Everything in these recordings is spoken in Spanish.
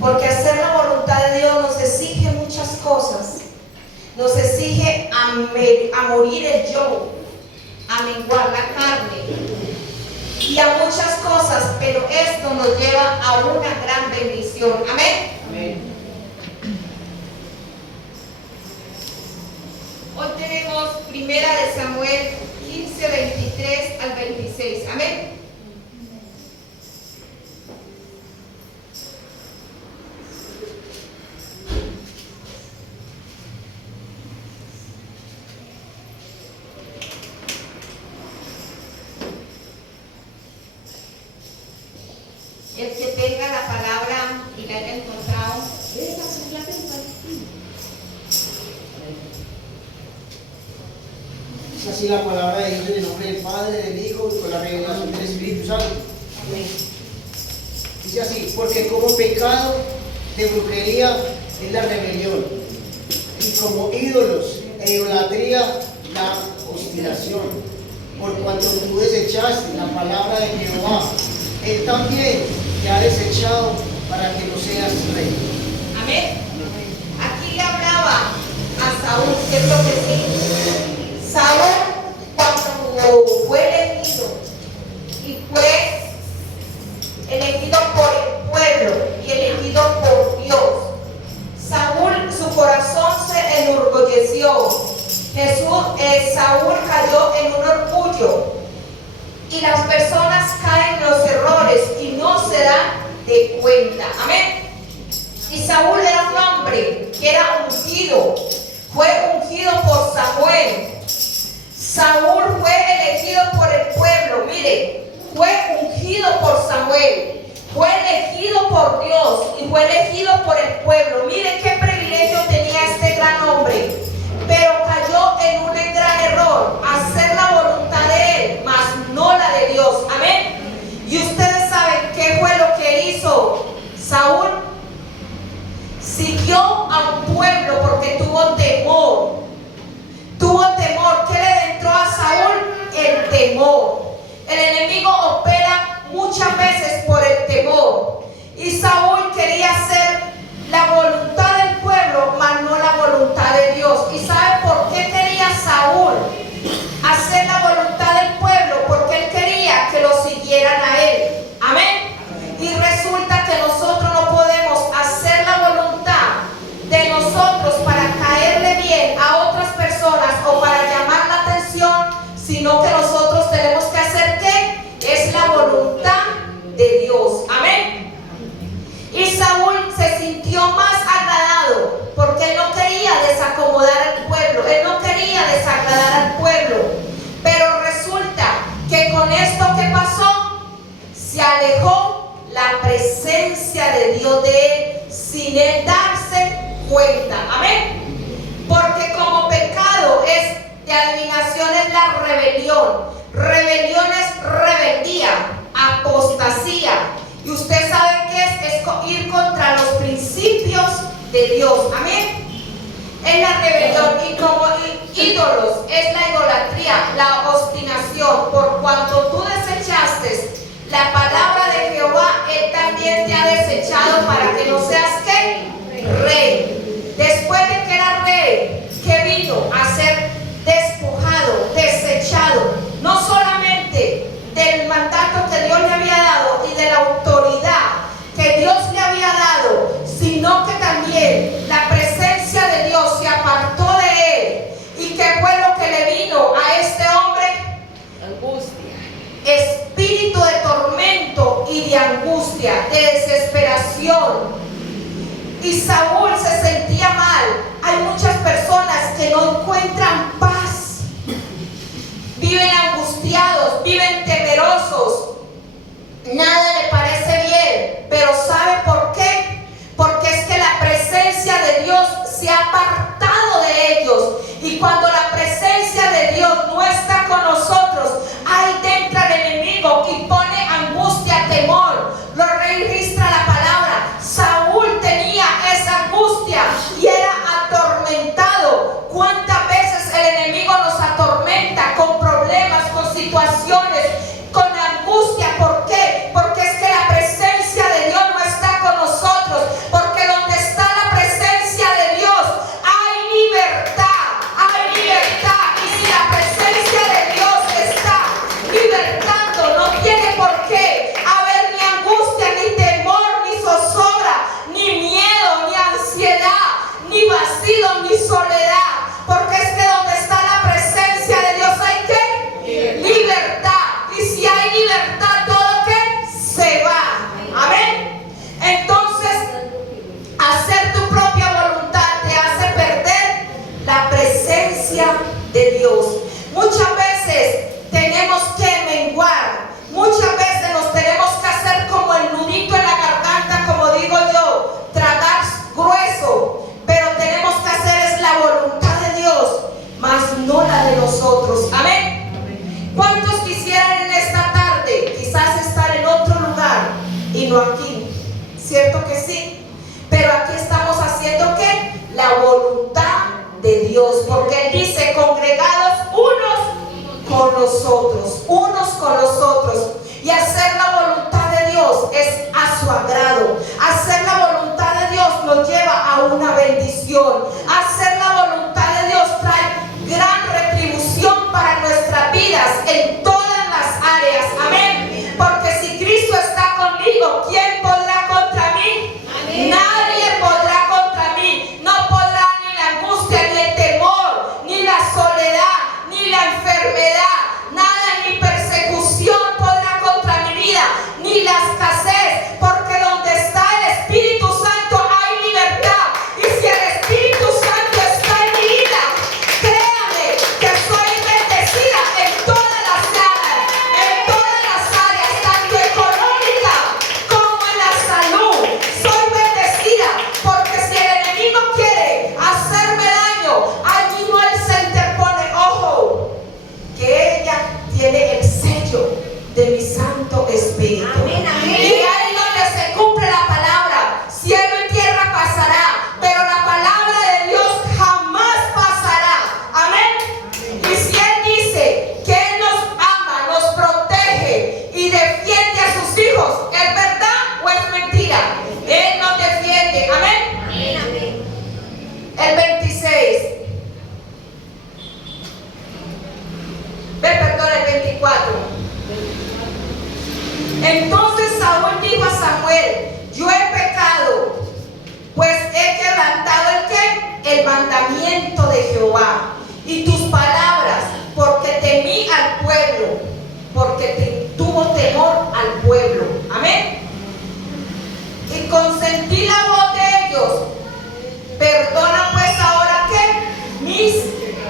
Porque hacer la voluntad de Dios nos exige muchas cosas. Nos exige a morir el yo, a menguar la carne y a muchas cosas, pero esto nos lleva a una gran bendición. Amén. Amén. Hoy tenemos 1 de Samuel 15, 23 al 26. Amén. El que tenga la palabra y la haya encontrado. Es así la palabra de Dios en el nombre del Padre, del Hijo y con la revelación del Espíritu Santo. Amén. Dice así: porque como pecado de brujería es la rebelión, y como ídolos e idolatría la obstinación. Por cuanto tú desechaste la palabra de Jehová, Él también te ha desechado para que no seas rey. Amén. Aquí le hablaba a Saúl, ¿cierto que sí? Saúl, cuando fue elegido y fue elegido por el pueblo y elegido por Dios, Saúl, su corazón se enorgulleció. Saúl cayó en un orgullo, y las personas caen en los errores y no se dan de cuenta. Amén. Y Saúl era un hombre que era ungido, fue ungido por Samuel. Saúl fue elegido por el pueblo, mire, fue ungido por Samuel, fue elegido por Dios y fue elegido por el pueblo. Mire qué privilegio tenía este gran hombre, pero cayó en un gran error: hacer la voluntad de él, mas no la de Dios. Amén. Y ustedes saben qué fue lo que hizo Saúl. Siguió a un pueblo porque tuvo temor. Tuvo temor. ¿Qué le entró a Saúl? El temor. El enemigo opera muchas veces por el temor. Y Saúl quería hacer la voluntad del pueblo, mas no la voluntad de Dios. ¿Y sabe por qué quería Saúl hacer la voluntad del pueblo? Porque él quería que lo siguieran a él. Amén. Y resulta que nosotros no podemos hacer la voluntad de nosotros para caerle bien a otras personas o para llamar la atención, sino que nosotros tenemos que hacer ¿qué? Es la voluntad de Dios. Amén. Y Saúl se sintió más agradado porque él no quería desacomodar al pueblo, él no quería desagradar al pueblo. Pero resulta que con esto que pasó, se alejó la presencia de Dios de él sin él darse cuenta. Amén. Porque como pecado es de adivinación, es la rebelión. Rebelión es rebeldía, apostasía. Y usted sabe qué es ir contra los principios de Dios. Amén. Es la rebelión. Y como ídolos es la idolatría, la obstinación. Por cuanto tú desechaste la palabra de Jehová, Él también te ha desechado para que no seas ¿qué? Rey. Después de que era rey, que vino a ser despojado, desechado, no solamente del mandato que Dios le había dado y de la autoridad que Dios le había dado, sino que también la presencia de Dios se apartó de él. ¿Y qué fue lo que le vino a este hombre? Angustia. Espíritu de tormento y de angustia, de desesperación. Y Saúl se sentía mal. Hay muchas personas que no encuentran paz, viven angustiados, viven temerosos, nada le parece bien. Pero ¿sabe por qué? Porque es que la presencia de Dios se ha apartado de ellos. Y cuando la presencia de Dios no está con nosotros, ahí entra el enemigo y pone angustia, temor. Lo registra la palabra. Saúl tenía esa angustia y era atormentado. ¿Cuántas veces el enemigo nos atormenta con problemas, con situaciones, con angustia? ¿Por qué? Porque es que la presencia de Dios no está con nosotros. Dios, porque Él dice congregados unos con los otros, y hacer la voluntad de Dios es a su agrado. Hacer la voluntad de Dios nos lleva a una bendición. Hacer la voluntad de Dios trae gran retribución para nuestras vidas en todas las áreas. Amén. Porque si Cristo está conmigo, ¿quién podrá contra mí? Amén. Nadie podrá contra mí. No podrá ni la angustia, ni el temor, ni la soledad, ni la enfermedad, nada, ni persecución podrá contra mi vida, ni la escasez, porque donde está el Espíritu Santo hay libertad. Y si el Espíritu Santo está en mi vida, créame que soy bendecida en todas las áreas, tanto económica como en la salud. Soy bendecida, porque si el enemigo quiere hacerme daño, allí no él se interpone. Ojo, que ella tiene el sello de mi Santo Espíritu. Amén, amén. Y ahí donde se cumple la palabra, cielo y tierra pasará, pero la palabra de Dios jamás pasará. Amén. Y si Él dice que Él nos ama, nos protege y defiende a sus hijos, ¿es verdad o es mentira? Él nos defiende. Amén. Amén, amén. El 26. Perdón, el 24. Entonces Saúl dijo a Samuel: yo he pecado, pues he quebrantado ¿el qué? El mandamiento de Jehová y tus palabras, porque temí al pueblo, porque tuvo temor al pueblo. Amén. Y consentí la voz de ellos. Perdona pues ahora ¿qué? Mis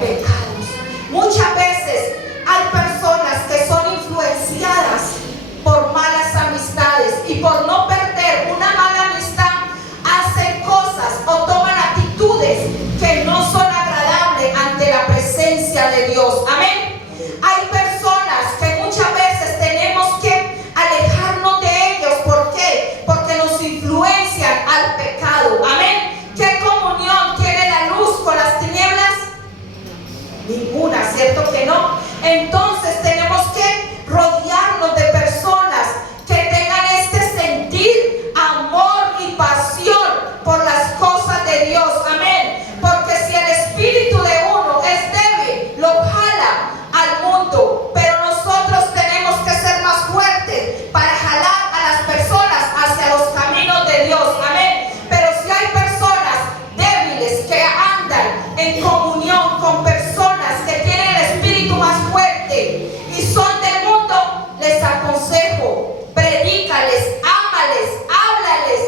pecados. Muchas veces hay personas que son influenciadas por malas amistades, y por no perder una mala amistad hacen cosas o toman actitudes que no son agradables ante la presencia de Dios. Amén. Hay personas que muchas veces tenemos que alejarnos de ellos. ¿Por qué? Porque nos influencian al pecado. Amén. ¿Qué comunión tiene la luz con las tinieblas? Ninguna, ¿cierto que no? Entonces tenemos que rodearnos de personas que tengan este sentir, amor y pasión por las cosas de Dios. Amén. Porque si el espíritu de uno es débil, lo jala al mundo, pero nosotros tenemos que ser más fuertes para jalar a las personas hacia los caminos de Dios. Amén. Pero si hay personas débiles que andan en comunión con personas que tienen el espíritu más fuerte y son del mundo, les aconsejo: predícales, ámales, háblales,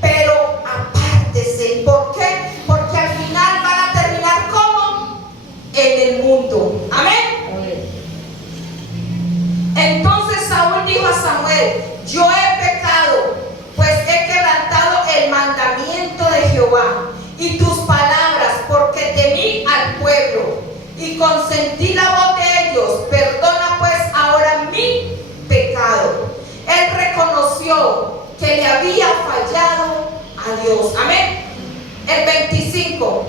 pero apártese. ¿Por qué? Porque al final van a terminar como en el mundo. Amén. Entonces Saúl dijo a Samuel: yo he pecado, pues he quebrantado el mandamiento de Jehová y tus palabras, porque temí al pueblo y consentí la voz de ellos. Perdona pues ahora mi pecado. Él reconoció que le había fallado a Dios. Amén. El 25.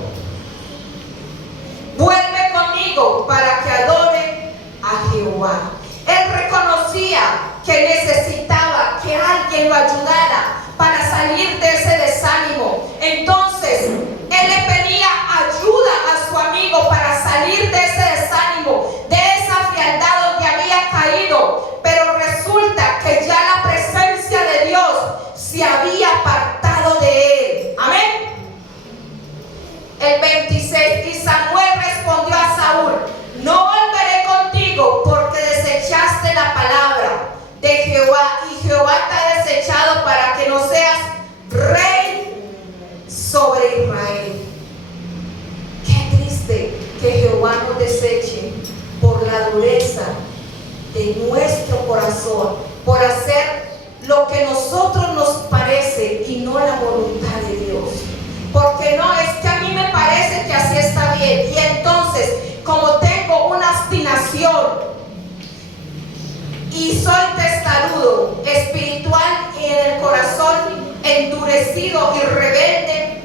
Vuelve conmigo para que adore a Jehová. Él reconocía que necesitaba que alguien lo ayudara para salir de ese desánimo. Entonces él le pedía ayuda a su amigo para salir de ese desánimo, de esa frialdad donde había caído. Pero resulta que ya la presencia de Dios se había apartado de él. Amén. El 26. Y Samuel respondió a Saúl: no volveré contigo, porque desechaste la palabra de Jehová, y Jehová te ha desechado para que no seas rey sobre Israel. Qué triste que Jehová nos deseche por la dureza de nuestro corazón, por hacer lo que a nosotros nos parece y no la voluntad de Dios. Porque no, es que a mí me parece que así está bien, y entonces, como tengo una obstinación y soy testarudo, espiritual y en el corazón endurecido y rebelde,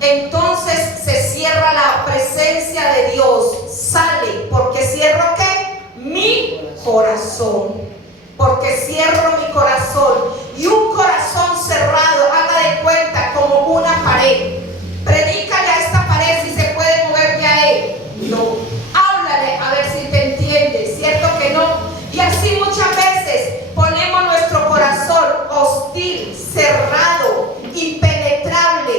entonces se cierra la presencia presencia de Dios sale porque cierro ¿qué? Mi corazón. Porque cierro mi corazón. Y un corazón cerrado, haga de cuenta, como una pared. Predícale a esta pared si se puede mover de ahí. No. Háblale a ver si te entiende. ¿Cierto que no? Y así muchas veces ponemos nuestro corazón hostil, cerrado, impenetrable.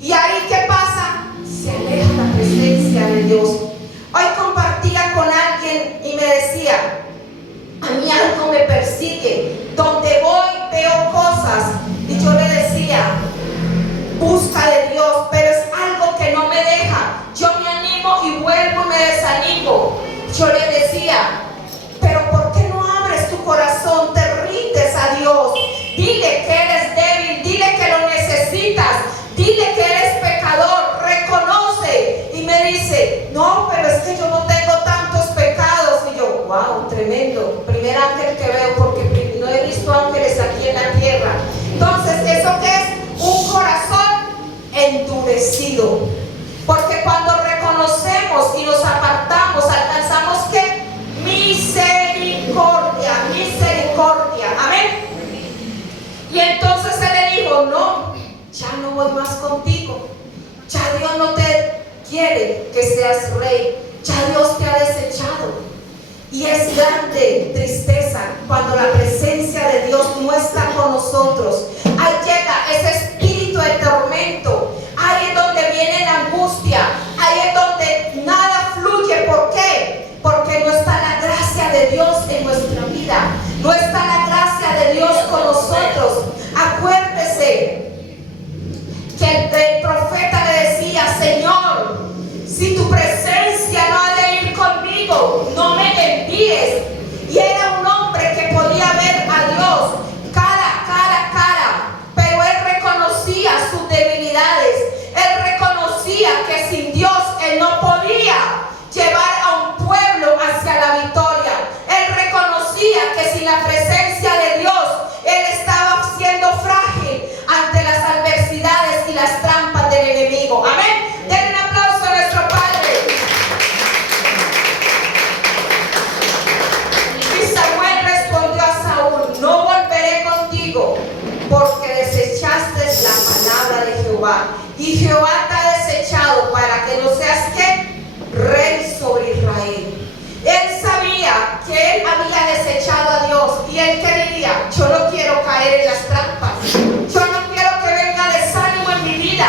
¿Y ahí qué pasa? Se aleja la presencia de Dios. Hoy compartía con alguien y me decía: a mí algo me persigue, donde voy veo cosas. Y yo le decía: busca de Dios, pero es algo que no me deja. Yo me animo y vuelvo y me desanimo. Yo le decía: pero ¿por qué no abres tu corazón? Te rindes a Dios. Dile que eres débil, dile que lo necesitas, dile que eres pecador, reconoce. Y me dice: no, pero es que yo no tengo tantos pecados. Y yo: wow, tremendo. Primer ángel que veo, porque no he visto ángeles aquí en la tierra. Entonces, ¿eso qué es? Un corazón endurecido. Porque cuando reconocemos y nos apartamos, alcanzamos ¿qué? Misericordia, misericordia. Amén. Y entonces él le dijo: no, ya no voy más contigo. Ya Dios no te quiere que seas rey. Ya Dios te ha desechado. Y es grande tristeza cuando la presencia de Dios no está con nosotros. Ahí llega ese espíritu de tormento. Ahí es donde viene la angustia. Ahí es donde nada fluye. ¿Por qué? Porque no está la gracia de Dios en nuestra vida. No está la gracia de Dios con nosotros. Acuérdese que el profeta le decía: Señor, si tu presencia no ha de ir conmigo, no me envíes. Y era un hombre que podía ver a Dios cara a cara, pero él reconocía sus debilidades. Él reconocía que sin Dios él no podía llevar a un pueblo hacia la victoria. Él reconocía que sin la presencia de Dios él estaba siendo frágil ante las adversidades y las trampas del enemigo. Amén. Denle un aplauso a nuestro Padre. Y Samuel respondió a Saúl: no volveré contigo, porque desechaste la palabra de Jehová. Y Jehová te ha desechado para que no seas ¿qué? Rey sobre Israel. Él sabía que él había desechado a Dios. Y él ¿qué diría? Yo no quiero caer en las trampas. Yo no quiero que venga desánimo en mi vida.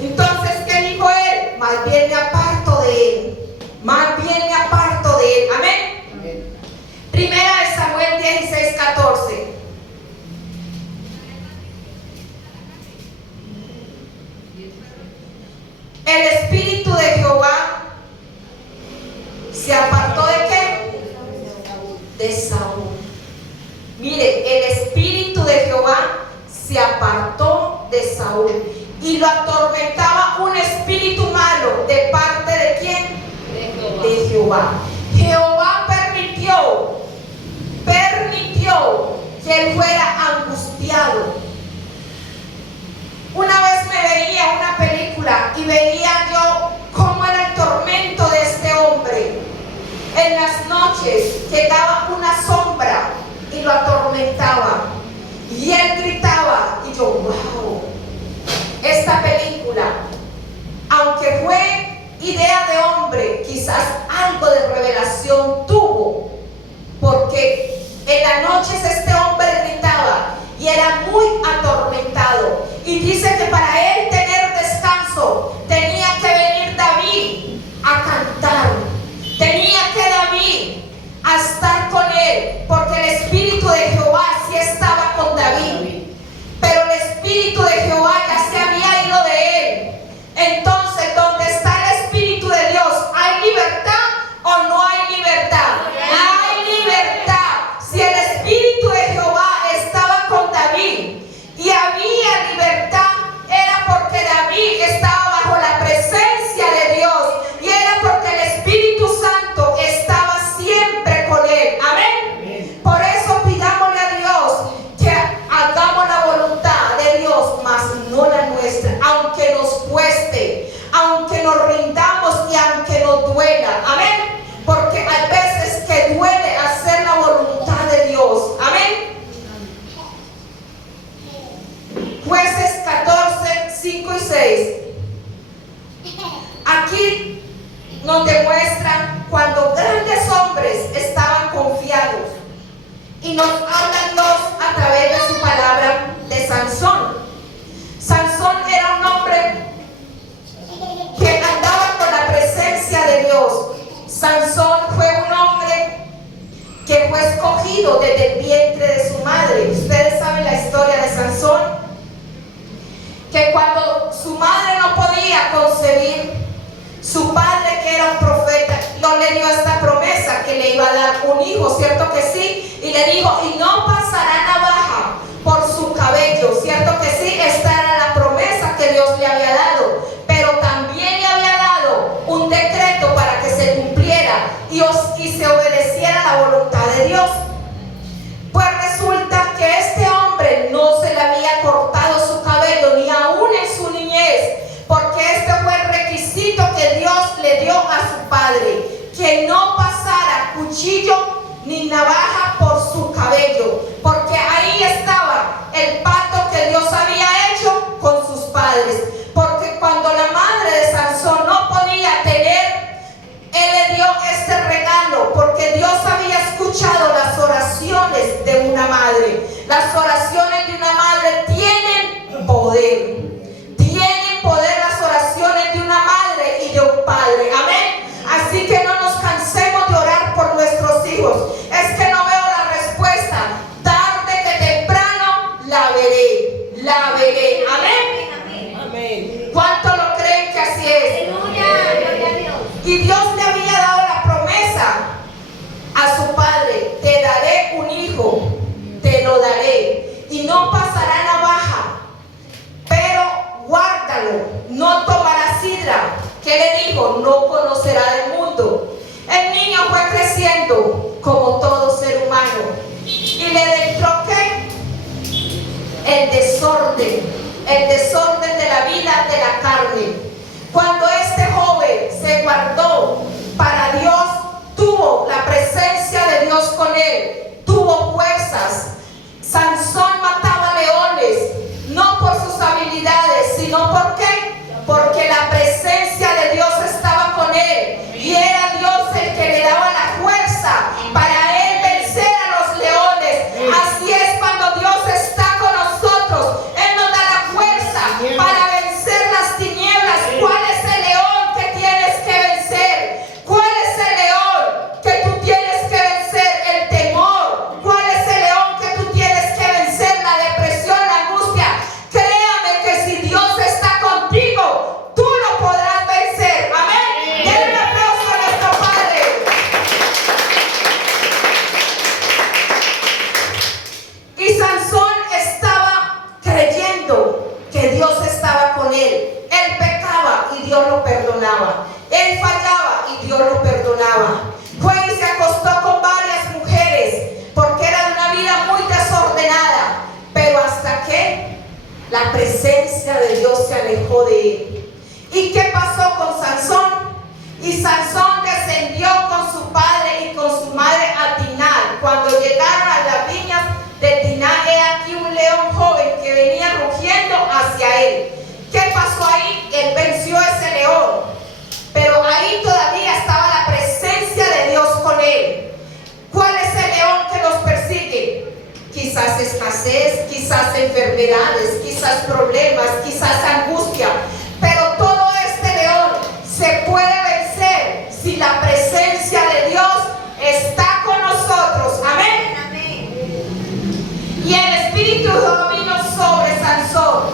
Entonces, ¿qué dijo él? Más bien me aparto de él. Más bien me aparto de él. Amén. Amén. Primera de Samuel 16:14. El espíritu de Jehová se apartó ¿de qué? De Saúl. Mire, el espíritu de Jehová se apartó de Saúl y lo atormentaba un espíritu malo. ¿De parte de quién? De Jehová. Jehová permitió que él fuera angustiado. Una vez me veía una película y veía yo cómo era el tormento de este hombre. En las noches llegaba una sombra y lo atormentaba. Y él gritaba. Y yo: wow. Esta película, aunque fue idea de hombre, quizás algo de revelación tuvo. Porque en las noches este hombre gritaba y era muy atormentado. Y dice que para él tener descanso tenía que venir David a cantar. Tenía que David a estar con él, porque el espíritu de Jehová sí estaba con David, pero el espíritu de Jehová ya se había ido de él. Entonces, ¿dónde está el espíritu de Dios? ¿Hay libertad o no hay libertad? Hay libertad. Si el espíritu de Jehová estaba con David y había libertad, nos demuestran cuando grandes hombres estaban confiados. Y nos habla Dios a través de su palabra de Sansón. Sansón era un hombre que andaba con la presencia de Dios. Sansón fue un hombre que fue escogido desde el vientre de su madre. Ustedes saben la historia de Sansón, que cuando su madre no podía concebir, su padre, que era un profeta, no le dio esta promesa que le iba a dar un hijo, ¿cierto que sí? Y le dijo, y no pasará navaja por su cabello, ¿cierto que sí? Esta era la promesa que Dios le había dado, pero también le había dado un decreto para que se cumpliera y se obedeciera la voluntad de Dios. Pues resulta que este hombre no se le había cortado su cabello ni aún en su niñez, porque este fue el requisito que Dios le dio a su padre, que no pasara cuchillo ni navaja por su cabello, porque ahí estaba el pacto que Dios había hecho con sus padres. Porque cuando la madre de Sansón no podía tener, él le dio este regalo, porque Dios había escuchado las oraciones de una madre. Las oraciones de una madre tienen poder. Tienen poder las oraciones de una madre y de un padre. Amén. Así que no nos cansemos de orar por nuestros hijos. Es que no veo la respuesta. Tarde que temprano la veré. La veré. Amén. Amén. ¿Cuánto lo creen que así es? Aleluya, gloria a Dios. Y Dios le había dado la promesa a su padre: te daré un hijo, te lo daré, y no pasará navaja, pero guárdalo, no tomará sidra. ¿Qué le dijo? No conocerá del mundo. El niño fue creciendo como todo ser humano, y le entró ¿qué? El desorden de la vida de la carne. Cuando este joven se guardó para Dios, tuvo la presencia de Dios con él, tuvo fuerzas. Sansón mataba leones, no por sus habilidades, sino ¿por qué? Porque la presencia de Dios estaba con él, y era Dios el que le daba la fuerza para él vencer a los leones. Así es cuando Dios está con nosotros, Él nos da la fuerza para vencer las tinieblas. ¿Cuál es el león que tienes que vencer? ¿Cuál es el león que tú tienes que vencer? El temor. ¿Cuál es el león que tú tienes que vencer? La depresión, la angustia. Créame que si Dios está contigo, tú lo podrás vencer. Amén. Denle un aplauso a nuestro Padre. Y Sansón estaba creyendo que Dios estaba con él. Él pecaba y Dios lo perdonaba. Él fallaba y Dios lo perdonaba. Fue y se acostó con varias mujeres, porque era de una vida muy desordenada. Pero hasta que la presencia de Dios se alejó de él. ¿Y qué pasó con Sansón? Y Sansón descendió con su padre y con su madre a Tiná. Cuando llegaron a las viñas de Tiná, he aquí un león joven que venía rugiendo hacia él. ¿Qué pasó ahí? Él venció a ese león, pero ahí todavía estaba la presencia de Dios con él. ¿Cuál es el león que nos persigue? Quizás escasez, quizás enfermedades, quizás problemas, quizás angustia, pero todo este león se puede vencer si la presencia de Dios está con nosotros. Amén. Y el Espíritu vino sobre Sansón,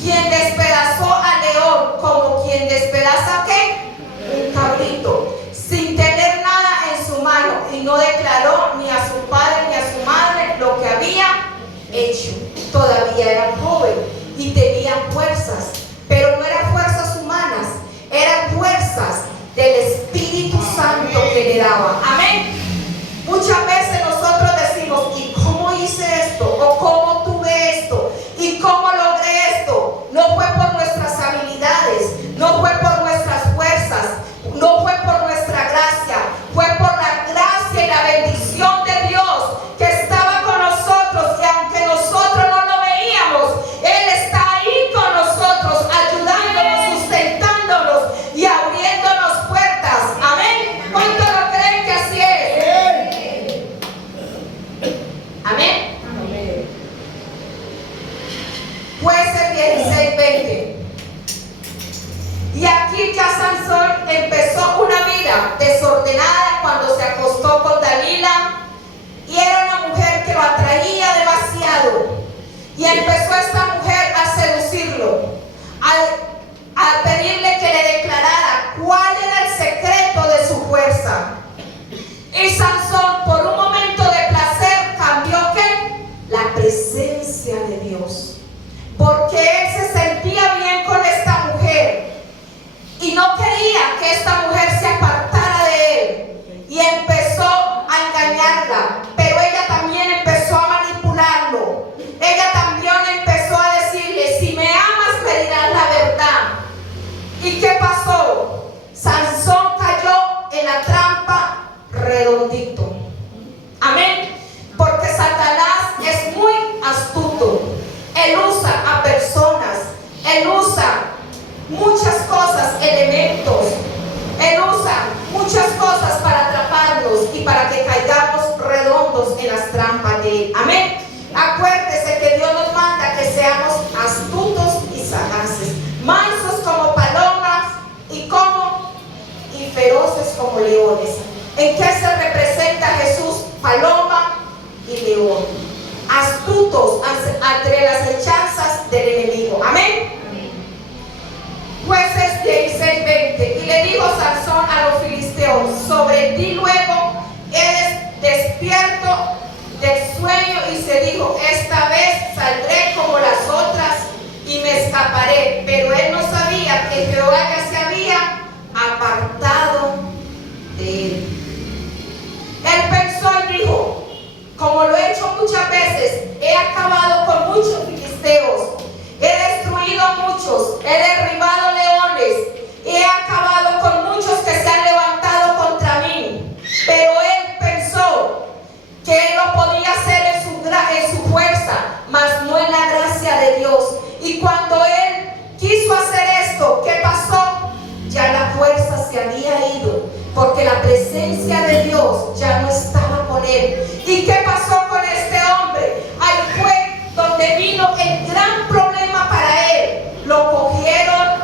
quien despedazó al león como quien despedaza ¿qué? Un cabrito, sin tener nada en su mano, y no declaró ni a su padre ni a su madre lo que había hecho. Todavía era joven y tenía fuerza Así ya Sansón empezó una vida desordenada cuando se acostó con Dalila, y era una mujer que lo atraía demasiado, y empezó esta mujer a seducirlo, a pedirle que le declarara cuál era el secreto de su fuerza. Y Sansón, por un momento de placer, cambió ¿qué? La presencia de Dios, porque él se sentía bien con esta mujer y no quería que esta mujer se apartara de él, y empezó a engañarla, pero ella también empezó a manipularlo. Ella también empezó a decirle: si me amas me dirás la verdad. ¿Y qué pasó? Sansón cayó en la trampa redondito. Amén. Porque Satanás es muy astuto. Él usa a personas, él usa muchas cosas, elementos, él usa muchas cosas para atraparnos y para que caigamos redondos en las trampas de él. Amén. Acuérdese que Dios nos manda que seamos astutos y sagaces, mansos como palomas y feroces como leones. ¿En qué se representa Jesús? Paloma y león. Astutos ante las hechanzas del enemigo. Amén. Jueces 16:20. Y le dijo Sansón a los filisteos: sobre ti luego eres despierto del sueño. Y se dijo: esta vez saldré como las otras y me escaparé. Pero él no sabía que Jehová ya se había apartado de él. Él pensó y dijo: como lo he hecho muchas veces, he acabado con muchos filisteos, he destruido a muchos, he derribado leones, he acabado con muchos que se han levantado contra mí. Pero él pensó que él lo podía hacer en su fuerza, mas no en la gracia de Dios. Y cuando él quiso hacer esto, ¿qué pasó? Ya la fuerza se había ido, porque la presencia de Dios ya no estaba con él. ¿Y qué pasó con este hombre? Ahí fue donde vino el gran problema para él. Lo cogieron,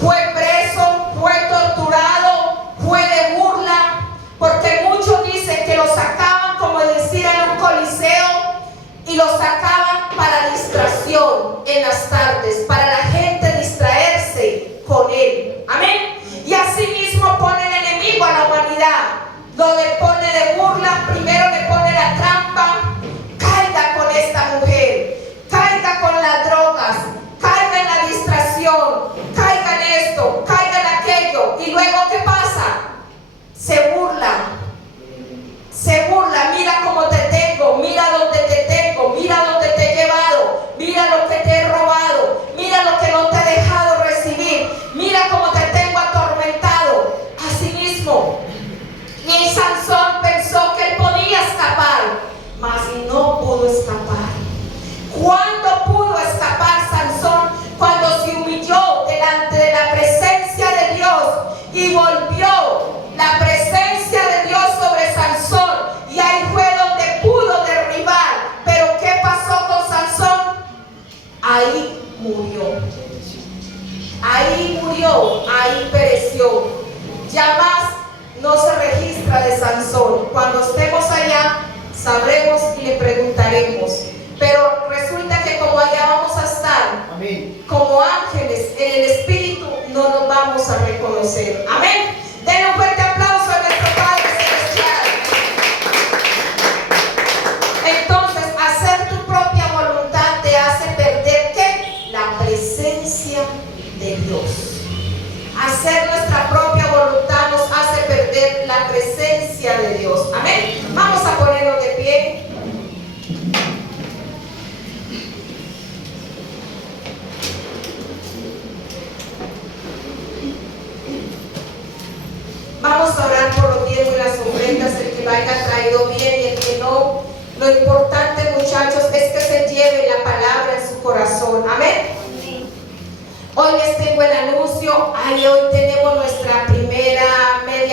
fue preso, fue torturado, fue de burla, porque muchos dicen que lo sacaban, como decir, en un coliseo, y lo sacaban para distracción en las tardes, para la gente distraerse con él. Amén. Y así mismo pone el enemigo a la humanidad. Lo le pone de burla, primero le pone la trampa. Caiga con esta mujer, caiga con las drogas, caiga en la distracción, caiga en esto, caiga en aquello. Y luego ¿qué pasa? Se burla. Mira cómo te tengo, mira dónde te tengo, mira dónde te he llevado, mira lo que te he robado, mira lo que no te he dejado recibir, mira cómo te tengo atormentado. Así mismo, y Sansón pensó que él podía escapar, mas no pudo escapar. ¿Cuándo pudo escapar Sansón? Cuando se humilló delante de la presencia de Dios y volvió la presencia de Dios sobre Sansón, y ahí fue donde pudo derribar. Pero ¿qué pasó con Sansón? Ahí murió, ahí pereció. Ya más no se registra de Sansón. Cuando estemos allá sabremos y le preguntaremos. Pero resulta que como allá vamos a estar, amén, como ángeles en el espíritu, no nos vamos a reconocer. Amén. Denle un fuerte aplauso a nuestro Padre Celestial. Entonces, hacer tu propia voluntad te hace perder ¿qué? La presencia de Dios. Hacer nuestra propia voluntad nos hace perder la presencia de Dios. Amén. Vamos a ponernos de pie. Vamos a orar por los diezmos y las ofrendas, el que lo haya traído bien y el que no. Lo importante, muchachos, es que se lleve la palabra en su corazón. Amén. Hoy les tengo el anuncio. Hoy tenemos nuestra primera media